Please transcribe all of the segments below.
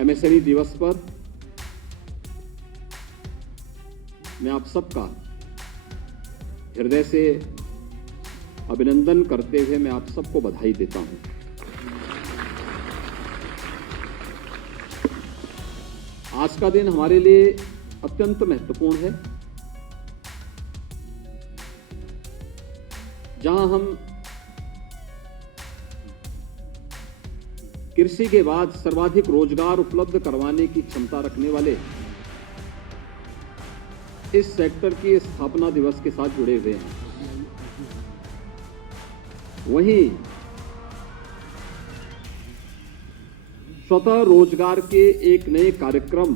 MSME दिवस पर मैं आप सबका हृदय से अभिनंदन करते हुए मैं आप सबको बधाई देता हूं। आज का दिन हमारे लिए अत्यंत महत्वपूर्ण है, जहां हम कृषि के बाद सर्वाधिक रोजगार उपलब्ध करवाने की क्षमता रखने वाले इस सेक्टर की स्थापना दिवस के साथ जुड़े हुए हैं। वहीं स्वतः रोजगार के एक नए कार्यक्रम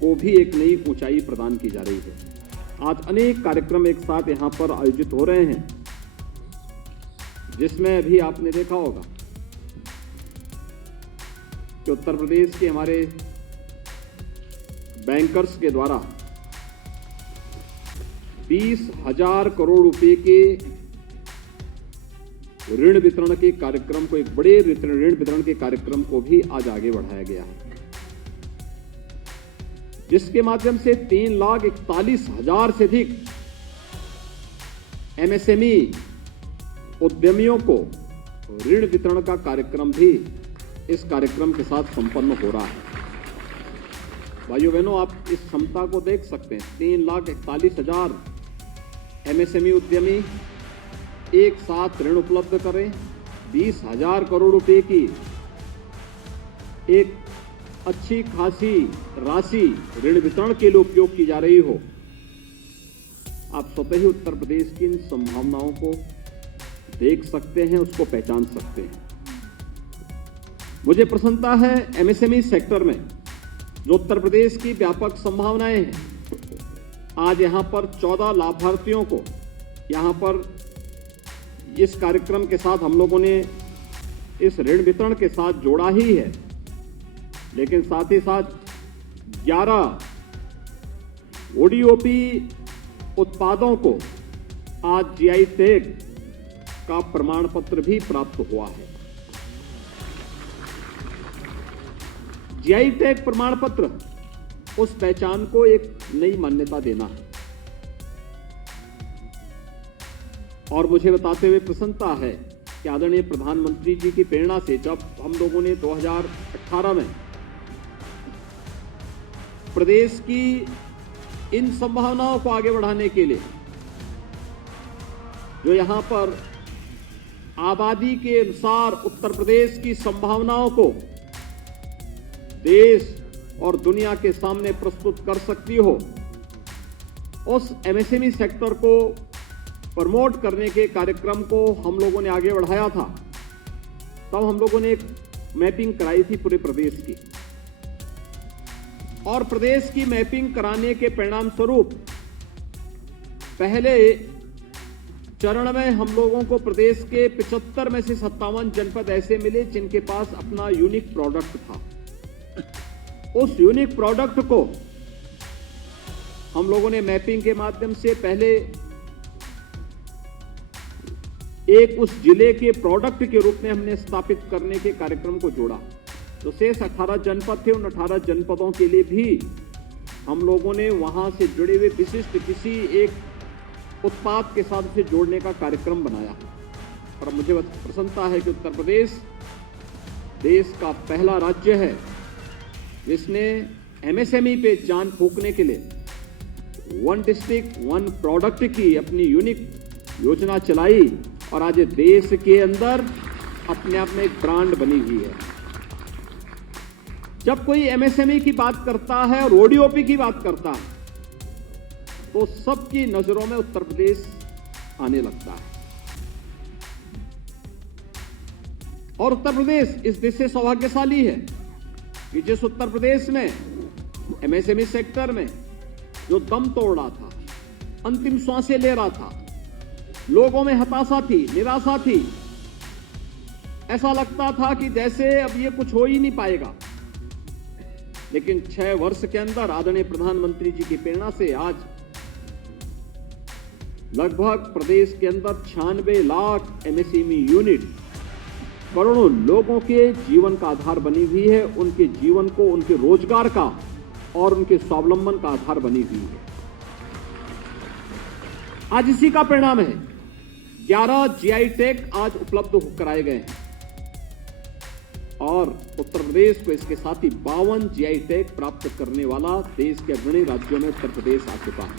को भी एक नई ऊंचाई प्रदान की जा रही है। आज अनेक कार्यक्रम एक साथ यहां पर आयोजित हो रहे हैं, जिसमें अभी आपने देखा होगा कि उत्तर प्रदेश के हमारे बैंकर्स के द्वारा 20,000 करोड़ रुपए के ऋण वितरण के कार्यक्रम को, एक बड़े ऋण वितरण के कार्यक्रम को भी आज आगे बढ़ाया गया है, जिसके माध्यम से 3,41,000 से अधिक एमएसएमई उद्यमियों को ऋण वितरण का कार्यक्रम भी इस कार्यक्रम के साथ संपन्न हो रहा है। भाइयों बहनों, आप इस क्षमता को देख सकते हैं। 3,41,000 एमएसएमई उद्यमी एक साथ ऋण उपलब्ध करें, 20,000 करोड़ रुपए की एक अच्छी खासी राशि ऋण वितरण के लिए उपयोग की जा रही हो। आप स्वतः ही उत्तर प्रदेश की इन संभावनाओं को देख सकते हैं, उसको पहचान सकते हैं। मुझे प्रसन्नता है एमएसएमई सेक्टर में जो उत्तर प्रदेश की व्यापक संभावनाएं हैं। आज यहां पर 14 लाभार्थियों को यहां पर इस कार्यक्रम के साथ हम लोगों ने इस ऋण वितरण के साथ जोड़ा ही है, लेकिन साथ ही साथ 11 ओडीओपी उत्पादों को आज जीआई टैग का प्रमाण पत्र भी प्राप्त हुआ है। जीआई टैग प्रमाण पत्र उस पहचान को एक नई मान्यता देना है। और मुझे बताते हुए प्रसन्नता है कि आदरणीय प्रधानमंत्री जी की प्रेरणा से जब हम लोगों ने 2018 में प्रदेश की इन संभावनाओं को आगे बढ़ाने के लिए, जो यहां पर आबादी के अनुसार उत्तर प्रदेश की संभावनाओं को देश और दुनिया के सामने प्रस्तुत कर सकती हो, उस एमएसएमई सेक्टर को प्रमोट करने के कार्यक्रम को हम लोगों ने आगे बढ़ाया था। तब हम लोगों ने एक मैपिंग कराई थी पूरे प्रदेश की, और प्रदेश की मैपिंग कराने के परिणाम स्वरूप पहले चरण में हम लोगों को प्रदेश के 75 में से 57 जनपद ऐसे मिले जिनके पास अपना यूनिक प्रोडक्ट था। उस यूनिक प्रोडक्ट को हम लोगों ने मैपिंग के माध्यम से पहले एक उस जिले के प्रोडक्ट के रूप में हमने स्थापित करने के कार्यक्रम को जोड़ा। तो शेष 18 जनपद थे, उन 18 जनपदों के लिए भी हम लोगों ने वहां से जुड़े हुए विशिष्ट किसी एक उत्पाद के साथ उसे जोड़ने का कार्यक्रम बनाया। और मुझे प्रसन्नता है कि उत्तर प्रदेश देश का पहला राज्य है जिसने एमएसएमई पे जान फूंकने के लिए वन डिस्ट्रिक्ट वन प्रोडक्ट की अपनी यूनिक योजना चलाई, और आज देश के अंदर अपने आप में एक ब्रांड बनी हुई है। जब कोई एमएसएमई की बात करता है और ओडीओपी की बात करता है, तो सबकी नजरों में उत्तर प्रदेश आने लगता है। और उत्तर प्रदेश इस देश से सौभाग्यशाली है कि जिस उत्तर प्रदेश में एमएसएमई सेक्टर में जो दम तोड़ रहा था, अंतिम सांसें ले रहा था, लोगों में हताशा थी, निराशा थी, ऐसा लगता था कि जैसे अब ये कुछ हो ही नहीं पाएगा, लेकिन 6 वर्ष के अंदर आदरणीय प्रधानमंत्री जी की प्रेरणा से आज लगभग प्रदेश के अंदर 96 लाख एमएसएमई यूनिट करोड़ों लोगों के जीवन का आधार बनी हुई है, उनके जीवन को, उनके रोजगार का और उनके स्वावलंबन का आधार बनी हुई है। आज इसी का परिणाम है 11 जीआई टैग आज उपलब्ध कराए गए हैं और उत्तर प्रदेश को इसके साथ ही 52 जीआई टैग प्राप्त करने वाला देश के अग्रणी राज्यों में उत्तर प्रदेश आ चुका है।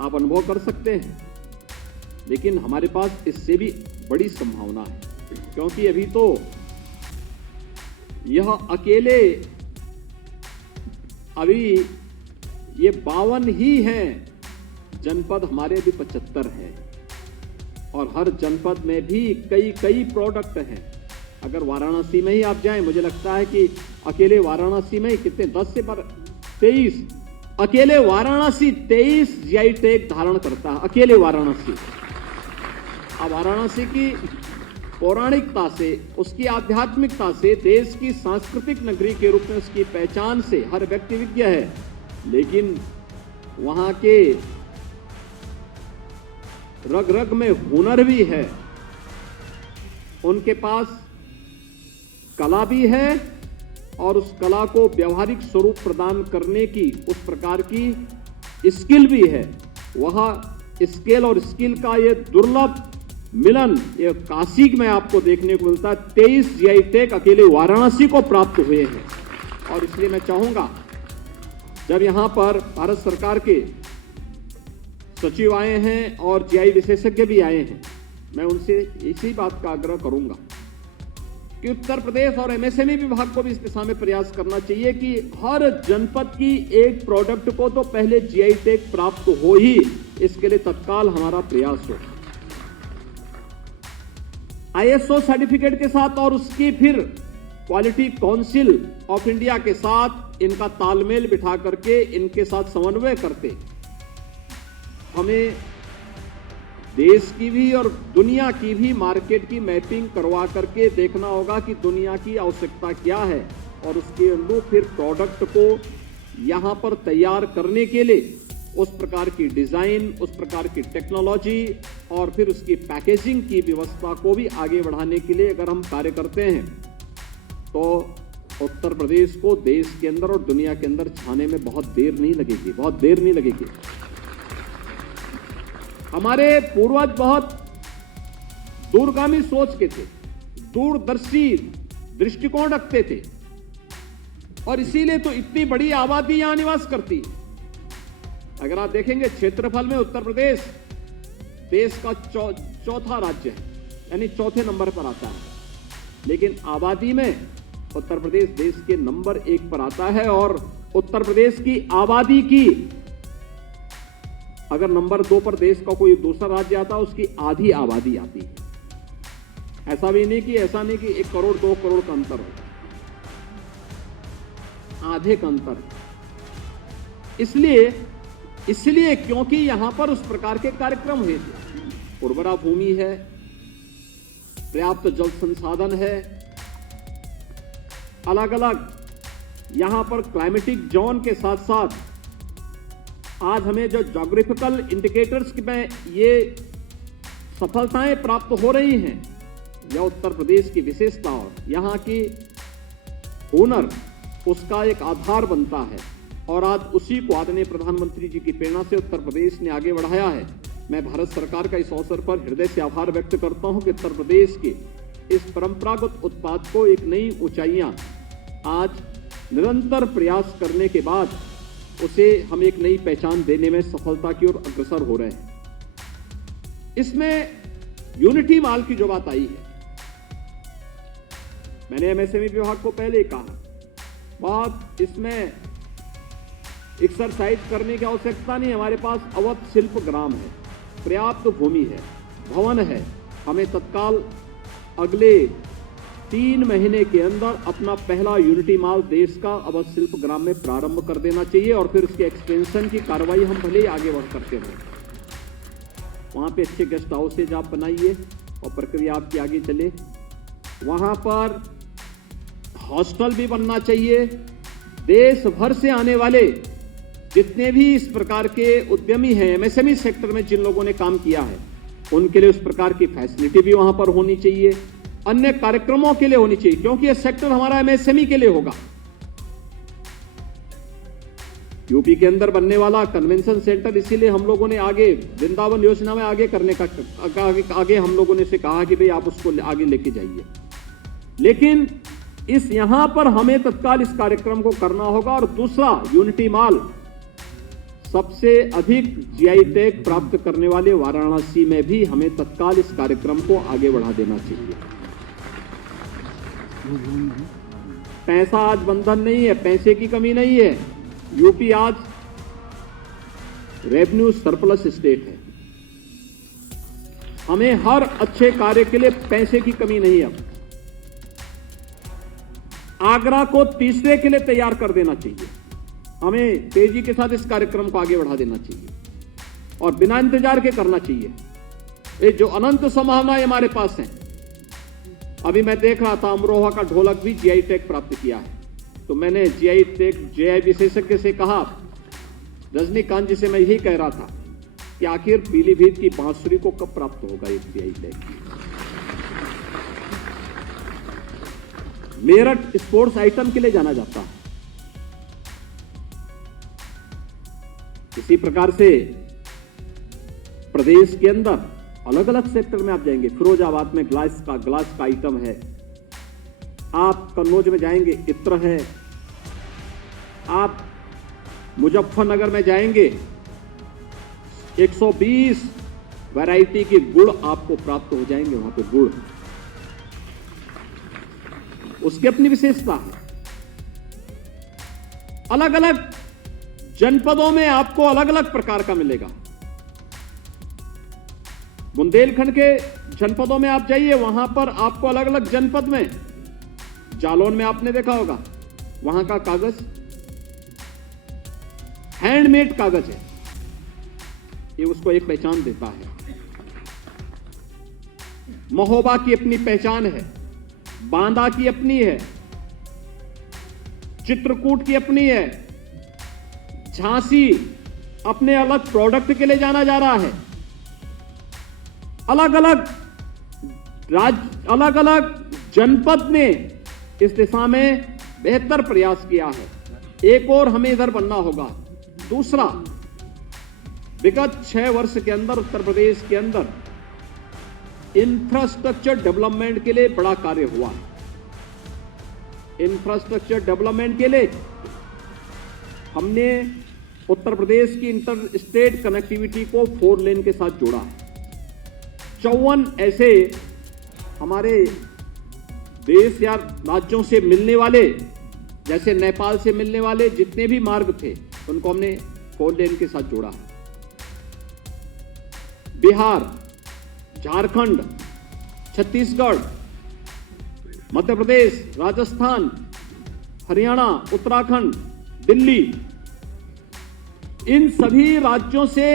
आप अनुभव कर सकते हैं, लेकिन हमारे पास इससे भी बड़ी संभावना है, क्योंकि अभी तो यह अकेले अभी ये 52 ही हैं जनपद, हमारे अभी 75 हैं और हर जनपद में भी कई प्रोडक्ट हैं। अगर वाराणसी में ही आप जाएं, मुझे लगता है कि अकेले वाराणसी में ही कितने 10 से 23, अकेले वाराणसी 23 जीआई टैग धारण करता है, अकेले वाराणसी। अब वाराणसी की पौराणिकता से, उसकी आध्यात्मिकता से, देश की सांस्कृतिक नगरी के रूप में उसकी पहचान से हर व्यक्ति विज्ञ है, लेकिन वहां के रग रग में हुनर भी है, उनके पास कला भी है और उस कला को व्यावहारिक स्वरूप प्रदान करने की उस प्रकार की स्किल भी है। वह स्किल और स्किल का ये दुर्लभ मिलन ये काशी में आपको देखने को मिलता है। 23 जीआई टैग अकेले वाराणसी को प्राप्त हुए हैं और इसलिए मैं चाहूंगा जब यहां पर भारत सरकार के सचिव आए हैं और जीआई विशेषज्ञ भी आए हैं, मैं उनसे इसी बात का आग्रह करूंगा कि उत्तर प्रदेश और एमएसएमई विभाग को भी इस दिशा में प्रयास करना चाहिए कि हर जनपद की एक प्रोडक्ट को तो पहले जीआई टैग प्राप्त हो ही, इसके लिए तत्काल हमारा प्रयास हो। आईएसओ सर्टिफिकेट के साथ और उसकी फिर क्वालिटी काउंसिल ऑफ इंडिया के साथ इनका तालमेल बिठा करके इनके साथ समन्वय करते हमें देश की भी और दुनिया की भी मार्केट की मैपिंग करवा करके देखना होगा कि दुनिया की आवश्यकता क्या है और उसके अनुरूप फिर प्रोडक्ट को यहां पर तैयार करने के लिए उस प्रकार की डिजाइन, उस प्रकार की टेक्नोलॉजी और फिर उसकी पैकेजिंग की व्यवस्था को भी आगे बढ़ाने के लिए अगर हम कार्य करते हैं तो उत्तर प्रदेश को देश के अंदर और दुनिया के अंदर छाने में बहुत देर नहीं लगेगी, बहुत देर नहीं लगेगी। हमारे पूर्वज बहुत दूरगामी सोच के थे, दूरदर्शी दृष्टिकोण रखते थे और इसीलिए तो इतनी बड़ी आबादी यहां निवास करती है। अगर आप देखेंगे क्षेत्रफल में उत्तर प्रदेश देश का चौथा राज्य है, यानी चौथे नंबर पर आता है, लेकिन आबादी में उत्तर प्रदेश देश के नंबर 1 पर आता है और उत्तर प्रदेश की आबादी की अगर नंबर 2 पर देश का कोई दूसरा राज्य आता है, उसकी आधी आबादी आती है। ऐसा नहीं कि 1 करोड़ 2 करोड़ का अंतर हो, आधे का अंतर है। इसलिए क्योंकि यहां पर उस प्रकार के कार्यक्रम हुए थे। उर्वरा भूमि है, पर्याप्त जल संसाधन है, अलग अलग यहां पर क्लाइमेटिक जोन के साथ साथ आज हमें जो ज्योग्राफिकल इंडिकेटर्स में ये सफलताएं प्राप्त हो रही हैं, यह उत्तर प्रदेश की विशेषता और यहां की हुनर उसका एक आधार बनता है और आज उसी को आदरणीय प्रधानमंत्री जी की प्रेरणा से उत्तर प्रदेश ने आगे बढ़ाया है। मैं भारत सरकार का इस अवसर पर हृदय से आभार व्यक्त करता हूं कि उत्तर प्रदेश के इस परंपरागत उत्पाद को एक नई ऊंचाइयां आज निरंतर प्रयास करने के बाद उसे हम एक नई पहचान देने में सफलता की ओर अग्रसर हो रहे हैं। इसमें यूनिटी माल की जो बात आई है, मैंने एमएसएमई विभाग को पहले ही कहा, बहुत इसमें एक्सरसाइज करने की आवश्यकता नहीं। हमारे पास अवध शिल्प ग्राम है, पर्याप्त भूमि है, भवन है। हमें तत्काल अगले 3 महीने के अंदर अपना पहला यूनिटी मॉल देश का अवध शिल्प ग्राम में प्रारंभ कर देना चाहिए और फिर उसके एक्सटेंशन की कार्रवाई हम भले ही आगे बढ़ करते रहें। वहां पे अच्छे गेस्ट हाउसेज आप बनाइए और प्रक्रिया आपकी आगे चले। वहां पर हॉस्टल भी बनना चाहिए। देश भर से आने वाले जितने भी इस प्रकार के उद्यमी हैं, एमएसएमई सेक्टर में जिन लोगों ने काम किया है, उनके लिए उस प्रकार की फैसिलिटी भी वहां पर होनी चाहिए, अन्य कार्यक्रमों के लिए होनी चाहिए, क्योंकि यह सेक्टर हमारा एमएसएमई के लिए होगा। यूपी के अंदर बनने वाला कन्वेंशन सेंटर, इसीलिए हम लोगों ने आगे वृंदावन योजना में आगे करने का आगे हम लोगों ने से कहा कि भाई आप उसको आगे लेके जाइए। लेकिन इस यहां पर हमें तत्काल इस कार्यक्रम को करना होगा। और दूसरा, यूनिटी मॉल सबसे अधिक जीआई टैग प्राप्त करने वाले वाराणसी में भी हमें तत्काल इस कार्यक्रम को आगे बढ़ा देना चाहिए। पैसा आज बंधन नहीं है, पैसे की कमी नहीं है। यूपी आज रेवेन्यू सरप्लस स्टेट है। हमें हर अच्छे कार्य के लिए पैसे की कमी नहीं है। अब आगरा को तीसरे के लिए तैयार कर देना चाहिए। हमें तेजी के साथ इस कार्यक्रम को आगे बढ़ा देना चाहिए और बिना इंतजार के करना चाहिए। ये जो अनंत संभावनाएं हमारे पास हैं, अभी मैं देख रहा था अमरोहा का ढोलक भी जीआई टैग प्राप्त किया है। तो मैंने जीआई टैग जीआई विशेषज्ञ से कहा, रजनीकांत जी से मैं यही कह रहा था कि आखिर पीलीभीत की बांसुरी को कब प्राप्त होगा ये GI tag. Meerut sports item के लिए जाना जाता है। इसी प्रकार से प्रदेश के अंदर अलग अलग सेक्टर में आप जाएंगे, फिरोजाबाद में ग्लास का आइटम है, आप कन्नौज में जाएंगे इत्र है, आप मुजफ्फरनगर में जाएंगे 120 वैरायटी के गुड़ आपको प्राप्त हो जाएंगे। वहां पे गुड़ उसकी अपनी विशेषता है। अलग अलग जनपदों में आपको अलग अलग प्रकार का मिलेगा। बुंदेलखंड के जनपदों में आप जाइए, वहां पर आपको अलग अलग जनपद में, जालौन में आपने देखा होगा, वहां का कागज हैंडमेड कागज है, ये उसको एक पहचान देता है। महोबा की अपनी पहचान है, बांदा की अपनी है, चित्रकूट की अपनी है, झांसी अपने अलग प्रोडक्ट के लिए जाना जा रहा है। अलग अलग जनपद ने इस दिशा में बेहतर प्रयास किया है। एक और हमें इधर बनना होगा। दूसरा, विगत 6 वर्ष के अंदर उत्तर प्रदेश के अंदर इंफ्रास्ट्रक्चर डेवलपमेंट के लिए बड़ा कार्य हुआ है। इंफ्रास्ट्रक्चर डेवलपमेंट के लिए हमने उत्तर प्रदेश की इंटर स्टेट कनेक्टिविटी को 4 लेन के साथ जोड़ा है। 54 ऐसे हमारे देश या राज्यों से मिलने वाले, जैसे नेपाल से मिलने वाले जितने भी मार्ग थे, उनको हमने 4 लेन के साथ जोड़ा है। बिहार, झारखंड, छत्तीसगढ़, मध्य प्रदेश, राजस्थान, हरियाणा, उत्तराखंड, दिल्ली, इन सभी राज्यों से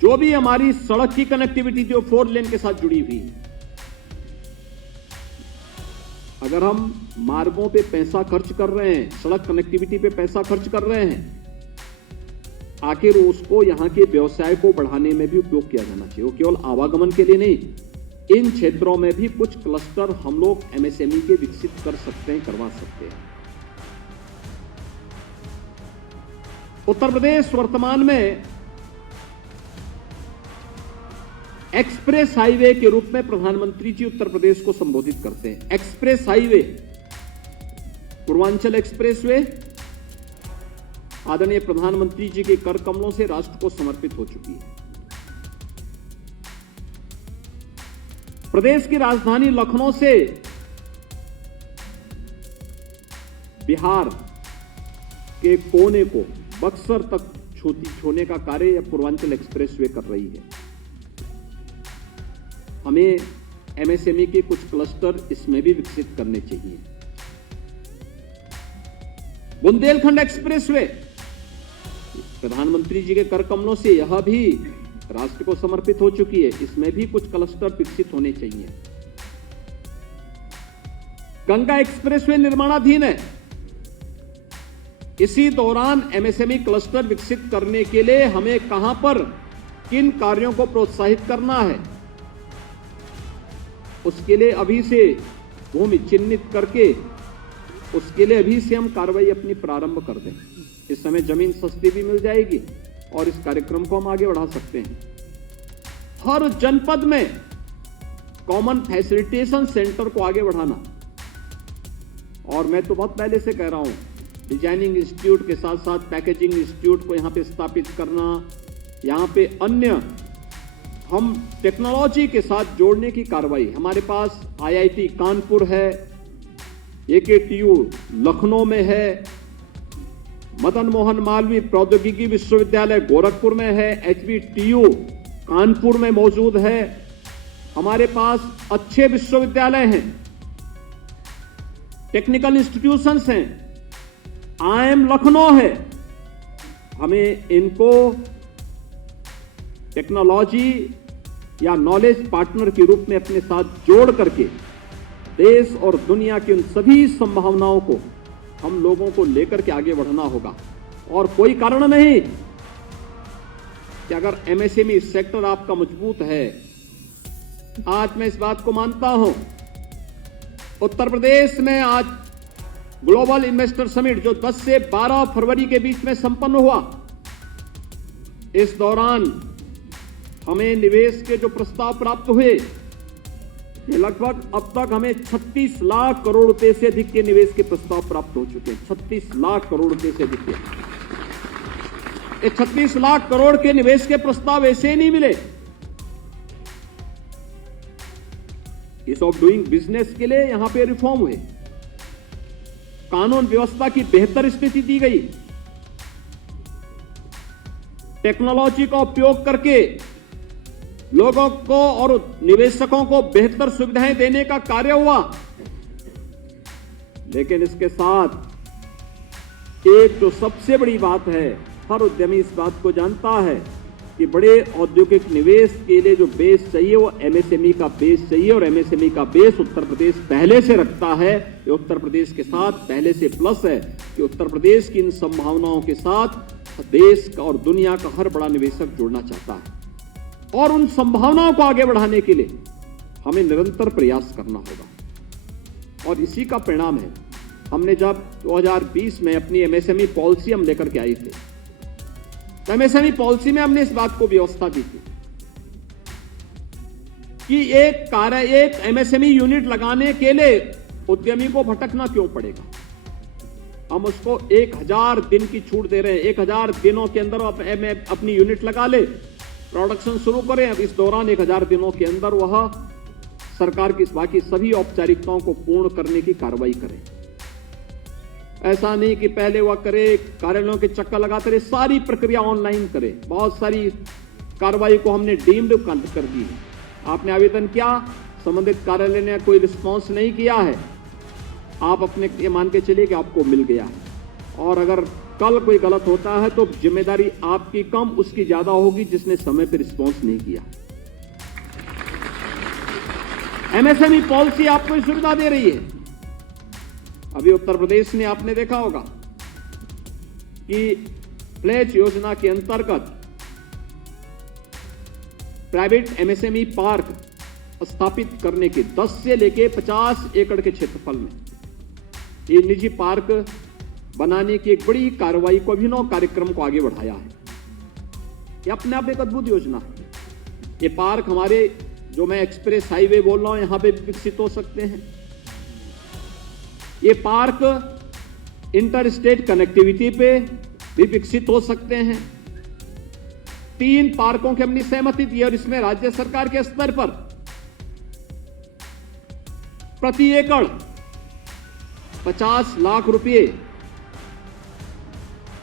जो भी हमारी सड़क की कनेक्टिविटी जो 4 लेन के साथ जुड़ी हुई है, अगर हम मार्गों पे पैसा खर्च कर रहे हैं, सड़क कनेक्टिविटी पे पैसा खर्च कर रहे हैं, आखिर उसको यहां के व्यवसाय को बढ़ाने में भी उपयोग किया जाना चाहिए। वो केवल आवागमन के लिए नहीं, इन क्षेत्रों में भी कुछ क्लस्टर हम लोग एमएसएमई के विकसित कर सकते हैं, करवा सकते हैं। उत्तर प्रदेश वर्तमान में एक्सप्रेस हाईवे के रूप में प्रधानमंत्री जी उत्तर प्रदेश को संबोधित करते हैं। एक्सप्रेस हाईवे, पूर्वांचल एक्सप्रेसवे आदरणीय प्रधानमंत्री जी के कर कमलों से राष्ट्र को समर्पित हो चुकी है। प्रदेश की राजधानी लखनऊ से बिहार के कोने को बक्सर तक छूने का कार्य पूर्वांचल एक्सप्रेसवे कर रही है। हमें एमएसएमई के कुछ क्लस्टर इसमें भी विकसित करने चाहिए। बुंदेलखंड एक्सप्रेसवे प्रधानमंत्री जी के कर कमलों से यह भी राष्ट्र को समर्पित हो चुकी है, इसमें भी कुछ क्लस्टर विकसित होने चाहिए। गंगा एक्सप्रेसवे निर्माणाधीन है, इसी दौरान एमएसएमई क्लस्टर विकसित करने के लिए हमें कहां पर किन कार्यों को प्रोत्साहित करना है, उसके लिए अभी से भूमि चिन्हित करके उसके लिए अभी से हम कार्रवाई अपनी प्रारंभ कर दें। इस समय जमीन सस्ती भी मिल जाएगी और इस कार्यक्रम को हम आगे बढ़ा सकते हैं। हर जनपद में कॉमन फैसिलिटेशन सेंटर को आगे बढ़ाना, और मैं तो बहुत पहले से कह रहा हूं, डिजाइनिंग इंस्टीट्यूट के साथ साथ पैकेजिंग इंस्टीट्यूट को यहां पे स्थापित करना, यहां पे अन्य हम टेक्नोलॉजी के साथ जोड़ने की कार्रवाई। हमारे पास IIT कानपुर है, AKTU लखनऊ में है, मदन मोहन मालवीय प्रौद्योगिकी विश्वविद्यालय गोरखपुर में है, HBTU कानपुर में मौजूद है। हमारे पास अच्छे विश्वविद्यालय हैं, टेक्निकल इंस्टीट्यूशंस हैं, IIM लखनऊ है। हमें इनको टेक्नोलॉजी या नॉलेज पार्टनर के रूप में अपने साथ जोड़ करके देश और दुनिया की उन सभी संभावनाओं को हम लोगों को लेकर के आगे बढ़ना होगा। और कोई कारण नहीं कि अगर MSME सेक्टर आपका मजबूत है, आज मैं इस बात को मानता हूं, उत्तर प्रदेश में आज ग्लोबल इन्वेस्टर समिट जो 10 से 12 फरवरी के बीच में संपन्न हुआ, इस दौरान हमें निवेश के जो प्रस्ताव प्राप्त हुए, ये लगभग अब तक हमें 36 लाख करोड़ रुपए से अधिक के निवेश के प्रस्ताव प्राप्त हो चुके हैं। 36 लाख करोड़ रुपए से अधिक के। ये 36 लाख करोड़ के निवेश के प्रस्ताव ऐसे नहीं मिले। इस ऑफ डूइंग बिजनेस के लिए यहां पे रिफॉर्म हुए, कानून व्यवस्था की बेहतर स्थिति दी गई, टेक्नोलॉजी का उपयोग करके लोगों को और निवेशकों को बेहतर सुविधाएं देने का कार्य हुआ। लेकिन इसके साथ एक जो सबसे बड़ी बात है, हर उद्यमी इस बात को जानता है कि बड़े औद्योगिक निवेश के लिए जो बेस चाहिए वो MSME का बेस चाहिए, और MSME का बेस उत्तर प्रदेश पहले से रखता है। ये उत्तर प्रदेश के साथ पहले से प्लस है कि उत्तर प्रदेश की इन संभावनाओं के साथ देश का और दुनिया का हर बड़ा निवेशक जुड़ना चाहता है, और उन संभावनाओं को आगे बढ़ाने के लिए हमें निरंतर प्रयास करना होगा। और इसी का परिणाम है, हमने जब 2020 में अपनी MSME पॉलिसी हम लेकर के आए थे, तो MSME पॉलिसी में हमने इस बात को व्यवस्था दी थी कि एक MSME यूनिट लगाने के लिए उद्यमी को भटकना क्यों पड़ेगा। हम उसको 1000 दिन की छूट दे रहे हैं। 1000 दिनों के अंदर अपनी यूनिट लगा ले, प्रोडक्शन शुरू करें। अब इस दौरान 1000 दिनों के अंदर वह सरकार की बाकी सभी औपचारिकताओं को पूर्ण करने की कार्रवाई करे। ऐसा नहीं कि पहले वह करे, कार्यालयों के चक्कर लगाते रहे, सारी प्रक्रिया ऑनलाइन करे। बहुत सारी कार्रवाई को हमने डीम्ड कर दी है। आपने आवेदन किया, संबंधित कार्यालय ने कोई रिस्पॉन्स नहीं किया है, आप अपने ये मान के चलिए कि आपको मिल गया है। और अगर कल कोई गलत होता है तो जिम्मेदारी आपकी कम उसकी ज्यादा होगी जिसने समय पर रिस्पॉन्स नहीं किया। MSME पॉलिसी आपको सुविधा दे रही है। अभी उत्तर प्रदेश ने आपने देखा होगा कि प्लेज योजना के अंतर्गत प्राइवेट MSME पार्क स्थापित करने के 10 से लेके 50 एकड़ के क्षेत्रफल में ये निजी पार्क बनाने की एक बड़ी कार्रवाई को, अभिनव कार्यक्रम को आगे बढ़ाया है। ये अपने आप एक अद्भुत योजना है। ये पार्क हमारे जो मैं एक्सप्रेस हाईवे बोल रहा हूं यहां पे विकसित हो सकते हैं। ये पार्क इंटर स्टेट कनेक्टिविटी पे भी विकसित हो सकते हैं। 3 पार्कों की हमने सहमति दी और इसमें राज्य सरकार के स्तर पर प्रति एकड़ 50 लाख रुपए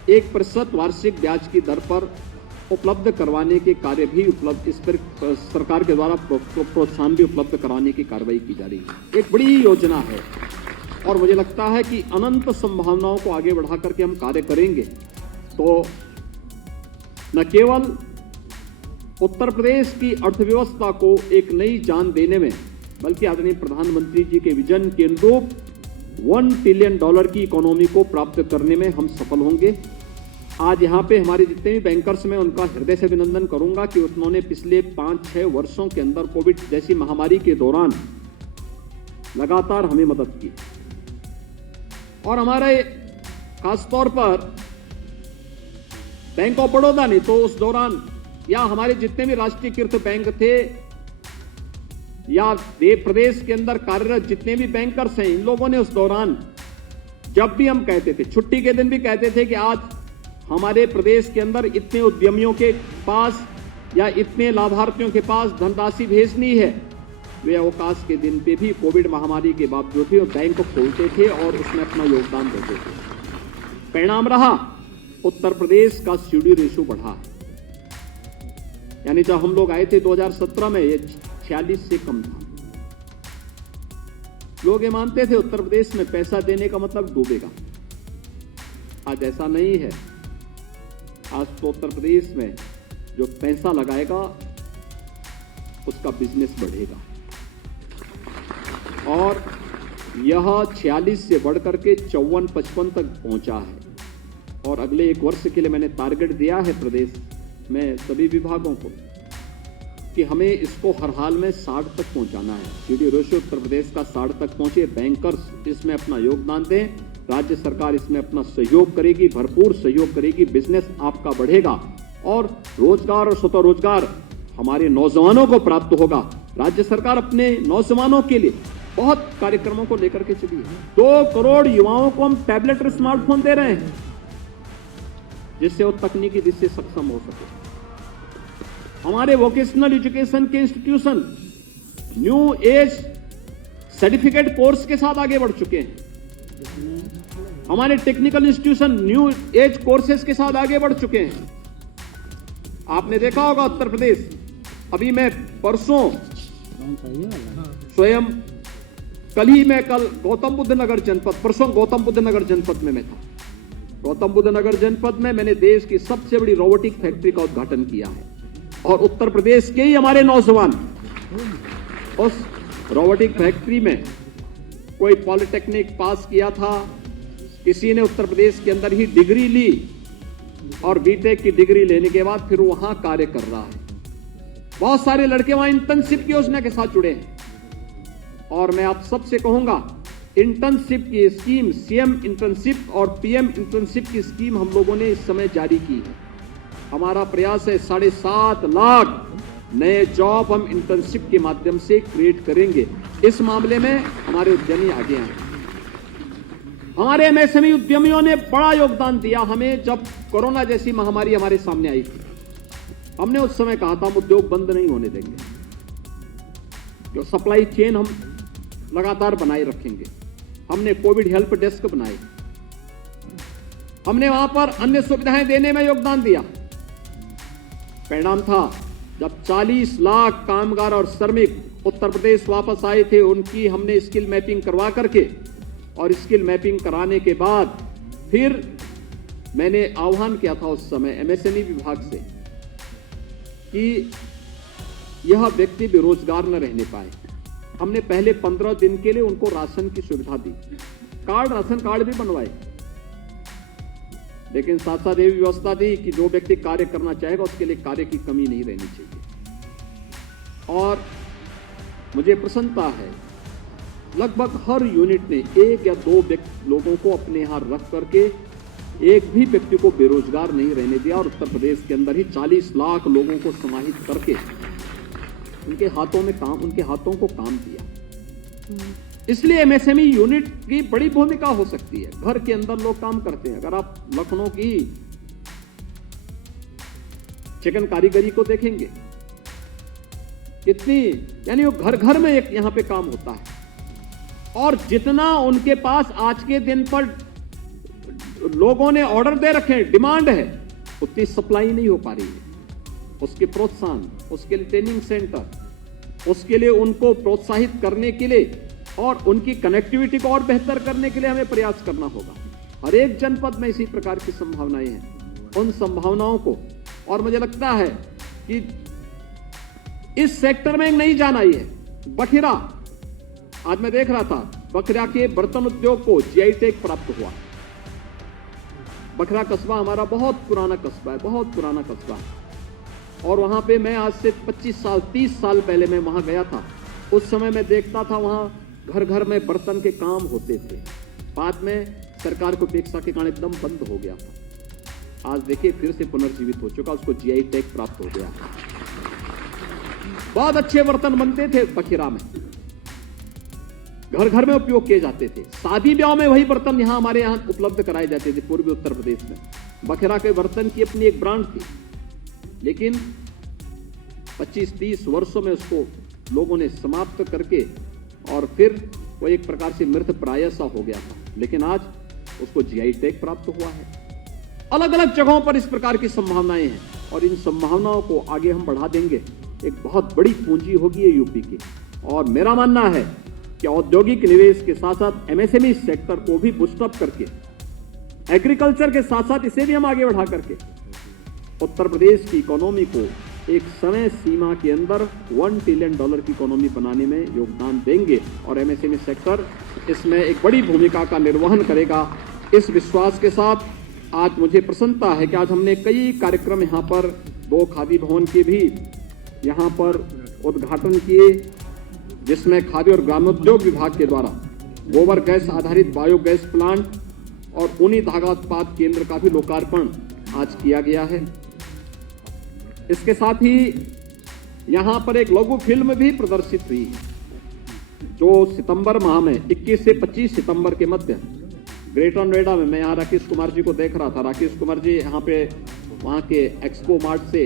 1% वार्षिक ब्याज की दर पर उपलब्ध करवाने के कार्य भी इस पर सरकार के द्वारा प्रोत्साहन भी उपलब्ध करवाने की कार्रवाई की जा रही है। एक बड़ी योजना है और मुझे लगता है कि अनंत संभावनाओं को आगे बढ़ा करके हम कार्य करेंगे तो न केवल उत्तर प्रदेश की अर्थव्यवस्था को एक नई जान देने में, बल्कि आदरणीय प्रधानमंत्री जी के विजन के अनुरूप $1 ट्रिलियन की इकोनॉमी को प्राप्त करने में हम सफल होंगे। आज यहाँ पे हमारे जितने भी बैंकर्स में उनका हृदय से अभिनंदन करूंगा कि उन्होंने पिछले 5-6 वर्षों के अंदर कोविड जैसी महामारी के दौरान लगातार हमें मदद की। और हमारे खासतौर पर बैंक ऑफ बड़ौदा ने तो उस दौरान, या हमारे जितने भी राष्ट्रीयकृत बैंक थे या प्रदेश के अंदर कार्यरत जितने भी बैंकर्स हैं, इन लोगों ने उस दौरान जब भी हम कहते थे, छुट्टी के दिन भी कहते थे कि आज हमारे प्रदेश के अंदर इतने उद्यमियों के पास या इतने लाभार्थियों के पास धनराशि भेजनी है, वे अवकाश के दिन पे भी कोविड महामारी के बावजूद भी बैंक खोलते थे और उसमें अपना योगदान देते थे। परिणाम रहा, उत्तर प्रदेश का सीडी रेशो बढ़ा। यानी जब हम लोग आए थे 2017 में, ये 46 से कम था। लोग ये मानते थे उत्तर प्रदेश में पैसा देने का मतलब डूबेगा। आज ऐसा नहीं है। आज तो उत्तर प्रदेश में जो पैसा लगाएगा उसका बिजनेस बढ़ेगा और यह 46 से बढ़कर के 54-55 तक पहुंचा है। और अगले 1 वर्ष के लिए मैंने टारगेट दिया है प्रदेश में सभी विभागों को कि हमें इसको हर हाल में 60 तक पहुंचाना है। सीडी रेशो उत्तर प्रदेश का 60 तक पहुंचे। बैंकर्स इसमें अपना योगदान दें, राज्य सरकार इसमें अपना सहयोग करेगी, भरपूर सहयोग करेगी, बिजनेस आपका बढ़ेगा और रोजगार और स्वतः रोजगार हमारे नौजवानों को प्राप्त होगा। राज्य सरकार अपने नौजवानों के लिए बहुत कार्यक्रमों को लेकर के चली है। 2 करोड़ युवाओं को हम टैबलेट और स्मार्टफोन दे रहे हैं जिससे वो तकनीकी दृष्टि से सक्षम हो सके। हमारे वोकेशनल एजुकेशन के institution new age certificate course के साथ आगे बढ़ चुके हैं। हमारे technical institution new age courses के साथ आगे बढ़ चुके हैं। आपने देखा होगा उत्तर प्रदेश, अभी मैं परसों स्वयं कल गौतम बुद्ध नगर जनपद, परसों गौतम बुद्ध नगर जनपद में मैं था। गौतम बुद्ध नगर जनपद में मैंने देश की सबसे बड़ी रोबोटिक फैक्ट्री का उद्घाटन किया है और उत्तर प्रदेश के ही हमारे नौजवान उस रोबोटिक फैक्ट्री में कोई पॉलिटेक्निक पास किया था, किसी ने उत्तर प्रदेश के अंदर ही डिग्री ली और बीटेक की डिग्री लेने के बाद फिर वहां कार्य कर रहा है। बहुत सारे लड़के वहां इंटर्नशिप की योजना के साथ जुड़े हैं और मैं आप सबसे कहूंगा, इंटर्नशिप की स्कीम, सीएम इंटर्नशिप और पीएम इंटर्नशिप की स्कीम हम लोगों ने इस समय जारी की है। हमारा प्रयास है 7.5 लाख नए जॉब हम इंटर्नशिप के माध्यम से क्रिएट करेंगे। इस मामले में हमारे उद्यमी आगे आए। हमारे एमएसएमई उद्यमियों ने बड़ा योगदान दिया हमें। जब कोरोना जैसी महामारी हमारे सामने आई थी, हमने उस समय कहा था हम उद्योग बंद नहीं होने देंगे, जो सप्लाई चेन हम लगातार बनाए रखेंगे। हमने कोविड हेल्प डेस्क बनाए, हमने वहां पर अन्य सुविधाएं देने में योगदान दिया। परिणाम था जब 40 लाख कामगार और श्रमिक उत्तर प्रदेश वापस आए थे, उनकी हमने स्किल मैपिंग करवा करके और स्किल मैपिंग कराने के बाद फिर मैंने आह्वान किया था उस समय एमएसएमई विभाग से कि यह व्यक्ति बेरोजगार न रहने पाए। हमने पहले 15 दिन के लिए उनको राशन की सुविधा दी, राशन कार्ड भी बनवाए, लेकिन साथ साथ ये व्यवस्था दी कि जो व्यक्ति कार्य करना चाहेगा उसके लिए कार्य की कमी नहीं रहनी चाहिए। और मुझे प्रसन्नता है, लगभग हर यूनिट ने 1 या 2 लोगों को अपने यहां रख करके एक भी व्यक्ति को बेरोजगार नहीं रहने दिया और उत्तर प्रदेश के अंदर ही 40 लाख लोगों को समाहित करके उनके हाथों को काम दिया। इसलिए एमएसएमई यूनिट की बड़ी भूमिका हो सकती है। घर के अंदर लोग काम करते हैं। अगर आप लखनऊ की चिकन कारीगरी को देखेंगे, कितनी, यानी वो घर घर में एक यहां पे काम होता है और जितना उनके पास आज के दिन पर लोगों ने ऑर्डर दे रखे हैं, डिमांड है, उतनी सप्लाई नहीं हो पा रही है। उसके प्रोत्साहन, उसके लिए ट्रेनिंग सेंटर, उसके लिए उनको प्रोत्साहित करने के लिए और उनकी कनेक्टिविटी को और बेहतर करने के लिए हमें प्रयास करना होगा। हर एक जनपद में इसी प्रकार की संभावनाएं हैं। उन संभावनाओं को, और मुझे लगता है कि इस सेक्टर में एक नई जान आई है। बखिरा, आज मैं देख रहा था, बखिरा के बर्तन उद्योग को जीआई टैग प्राप्त हुआ। बखिरा कस्बा हमारा बहुत पुराना कस्बा है, बहुत पुराना कस्बा है। और वहां पे मैं आज से 25 साल 30 साल पहले मैं वहां गया था। उस समय मैं देखता था वहां घर घर में बर्तन के काम होते थे, बाद में सरकार को अपेक्षा के कारण एकदम बंद हो गया था। आज देखिए फिर से पुनर्जीवित हो चुका, उसको जीआई टैग प्राप्त हो गया। बहुत अच्छे बर्तन बनते थे बखिरा में, घर घर में उपयोग किए जाते थे। शादी ब्याह में वही बर्तन यहां हमारे यहां उपलब्ध कराए जाते थे पूर्वी उत्तर प्रदेश में। बखिरा के बर्तन की अपनी एक ब्रांड थी, लेकिन 25-30 वर्षों में उसको लोगों ने समाप्त करके और फिर वो एक प्रकार से मृत प्राय सा हो गया था, लेकिन आज उसको जीआई टैग प्राप्त हुआ है। अलग अलग जगहों पर इस प्रकार की संभावनाएं हैं और इन संभावनाओं को आगे हम बढ़ा देंगे। एक बहुत बड़ी पूंजी होगी ये यूपी की, और मेरा मानना है कि औद्योगिक निवेश के साथ साथ एमएसएमई सेक्टर को भी बूस्टअप करके, एग्रीकल्चर के साथ साथ इसे भी हम आगे बढ़ा करके उत्तर प्रदेश की इकोनॉमी को एक समय सीमा के अंदर $1 ट्रिलियन की इकोनॉमी बनाने में योगदान देंगे और एमएसएमई सेक्टर इसमें एक बड़ी भूमिका का निर्वहन करेगा। इस विश्वास के साथ आज मुझे प्रसन्नता है कि आज हमने कई कार्यक्रम यहाँ पर 2 खादी भवन के भी यहाँ पर उद्घाटन किए, जिसमें खादी और ग्रामोद्योग विभाग के द्वारा गोबर गैस आधारित बायोगैस प्लांट और ऊनी धागा उत्पाद केंद्र का भी लोकार्पण आज किया गया है। इसके साथ ही यहां पर एक लघु फिल्म भी प्रदर्शित हुई, जो सितंबर माह में 21 से 25 सितंबर के मध्य ग्रेटर नोएडा में, मैं यहाँ राकेश कुमार जी को देख रहा था। राकेश कुमार जी यहाँ पे वहाँ के एक्सपो मार्ट से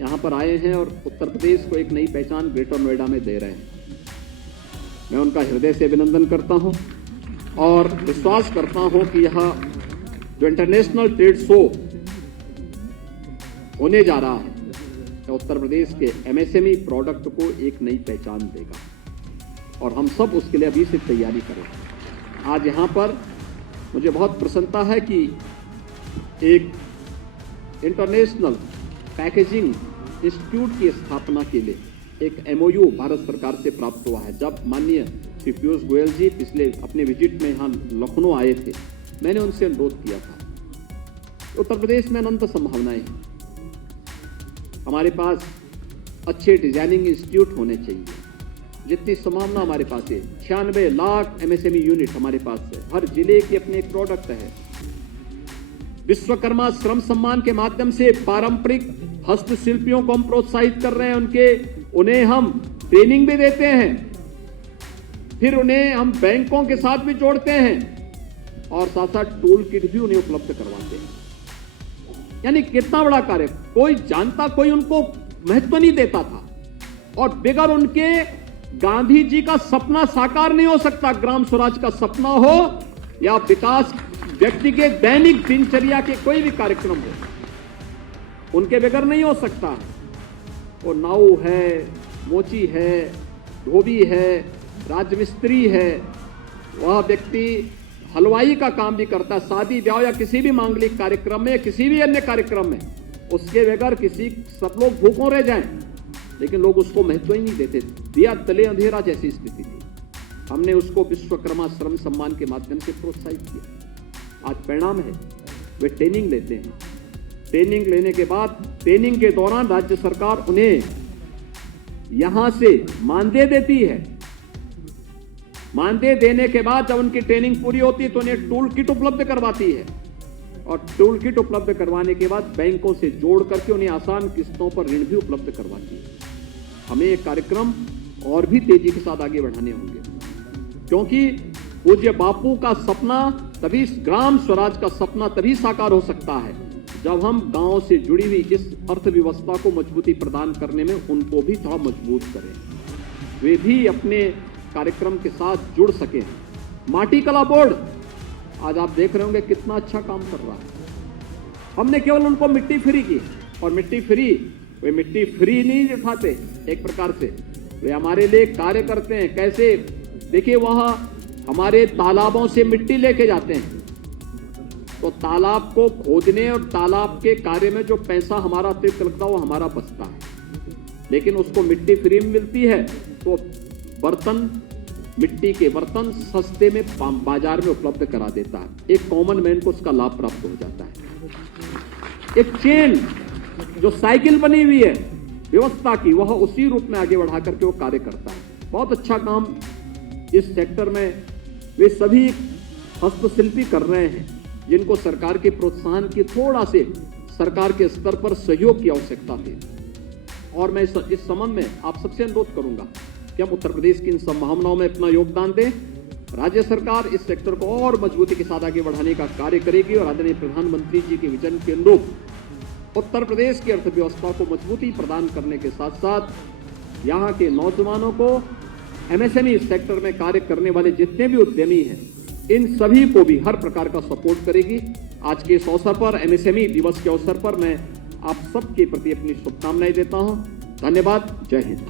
यहाँ पर आए हैं और उत्तर प्रदेश को एक नई पहचान ग्रेटर नोएडा में दे रहे हैं। मैं उनका हृदय से अभिनंदन करता हूँ और विश्वास करता हूँ कि यह जो इंटरनेशनल ट्रेड शो होने जा रहा है, उत्तर प्रदेश के एमएसएमई प्रोडक्ट को एक नई पहचान देगा और हम सब उसके लिए अभी से तैयारी करें। आज यहाँ पर मुझे बहुत प्रसन्नता है कि एक इंटरनेशनल पैकेजिंग इंस्टीट्यूट की स्थापना के लिए एक एमओयू भारत सरकार से प्राप्त हुआ है। जब माननीय श्री पीयूष गोयल जी पिछले अपने विजिट में यहाँ लखनऊ आए थे, मैंने उनसे अनुरोध किया था। उत्तर प्रदेश में अनंत संभावनाएं हैं, हमारे पास अच्छे डिजाइनिंग इंस्टीट्यूट होने चाहिए। जितनी संभावना हमारे पास है, 96 लाख एमएसएमई यूनिट हमारे पास है, हर जिले की अपनी एक प्रोडक्ट है। विश्वकर्मा श्रम सम्मान के माध्यम से पारंपरिक हस्तशिल्पियों को हम प्रोत्साहित कर रहे हैं, उन्हें हम ट्रेनिंग भी देते हैं, फिर उन्हें हम बैंकों के साथ भी जोड़ते हैं और साथ साथ टूल किट भी उन्हें उपलब्ध करवाते हैं। यानी कितना बड़ा कार्य, कोई जानता, कोई उनको महत्व नहीं देता था और बगैर उनके गांधी जी का सपना साकार नहीं हो सकता। ग्राम स्वराज का सपना हो या विकास, व्यक्ति के दैनिक दिनचर्या के कोई भी कार्यक्रम हो, उनके बगैर नहीं हो सकता। वो नाऊ है, मोची है, धोबी है, राजमिस्त्री है, वह व्यक्ति हलवाई का काम भी करता है, शादी ब्याह या किसी भी मांगलिक कार्यक्रम में या किसी भी अन्य कार्यक्रम में, उसके बगैर किसी सब लोग भूखों रह जाएं, लेकिन लोग उसको महत्व ही नहीं देते। दिया तले अंधेरा जैसी स्थिति थी, हमने उसको विश्वकर्मा श्रम सम्मान के माध्यम से प्रोत्साहित किया। आज परिणाम है, वे ट्रेनिंग लेते हैं, ट्रेनिंग लेने के बाद ट्रेनिंग के दौरान राज्य सरकार उन्हें यहां से मानदेय देती है। मानदेय देने के बाद जब उनकी ट्रेनिंग पूरी होती है तो उन्हें टूल किट उपलब्ध करवाती है और टूल किट उपलब्ध करवाने के बाद बैंकों से जोड़ करके उन्हें आसान किस्तों पर ऋण भी उपलब्ध करवाती है। हमें ये कार्यक्रम और भी तेजी के साथ आगे बढ़ाने होंगे, क्योंकि पूज्य बापू का सपना तभी, ग्राम स्वराज का सपना तभी साकार हो सकता है जब हम गांव से जुड़ी हुई इस अर्थव्यवस्था को मजबूती प्रदान करने में उनको भी थोड़ा मजबूत करें, वे भी अपने कार्यक्रम के साथ जुड़ सके। माटी कला बोर्ड आज आप देख रहे होंगे कितना अच्छा काम कर रहा है। हमने केवल उनको मिट्टी फ्री की, और मिट्टी फ्री, वे मिट्टी फ्री नहीं उठाते, एक प्रकार से वे हमारे लिए कार्य करते हैं। कैसे, देखिए वह हमारे तालाबों से मिट्टी लेके जाते हैं, तो तालाब को खोदने और तालाब के कार्य में जो पैसा हमारा अतिरिक्त लगता है वो हमारा बचता है, लेकिन उसको मिट्टी फ्री में मिलती है तो बर्तन, मिट्टी के बर्तन सस्ते में बाजार में उपलब्ध करा देता है। एक कॉमन मैन को उसका लाभ प्राप्त हो जाता है। एक चेन जो साइकिल बनी हुई है व्यवस्था की, वह उसी रूप में आगे बढ़ा करके वो कार्य करता है। बहुत अच्छा काम इस सेक्टर में वे सभी हस्तशिल्पी कर रहे हैं जिनको सरकार के प्रोत्साहन की थोड़ा से सरकार के स्तर पर सहयोग की आवश्यकता थी। और मैं इस संबंध में आप सबसे अनुरोध करूंगा कि हम उत्तर प्रदेश की इन संभावनाओं में अपना योगदान दें। राज्य सरकार इस सेक्टर को और मजबूती के साथ आगे बढ़ाने का कार्य करेगी और आदरणीय प्रधानमंत्री जी के विजन के अनुरूप उत्तर प्रदेश की अर्थव्यवस्था को मजबूती प्रदान करने के साथ साथ यहाँ के नौजवानों को एमएसएमई सेक्टर में कार्य करने वाले जितने भी उद्यमी हैं, इन सभी को भी हर प्रकार का सपोर्ट करेगी। आज के इस अवसर पर, एमएसएमई दिवस के अवसर पर, मैं आप सबके प्रति अपनी शुभकामनाएं देता हूं। धन्यवाद। जय हिंद।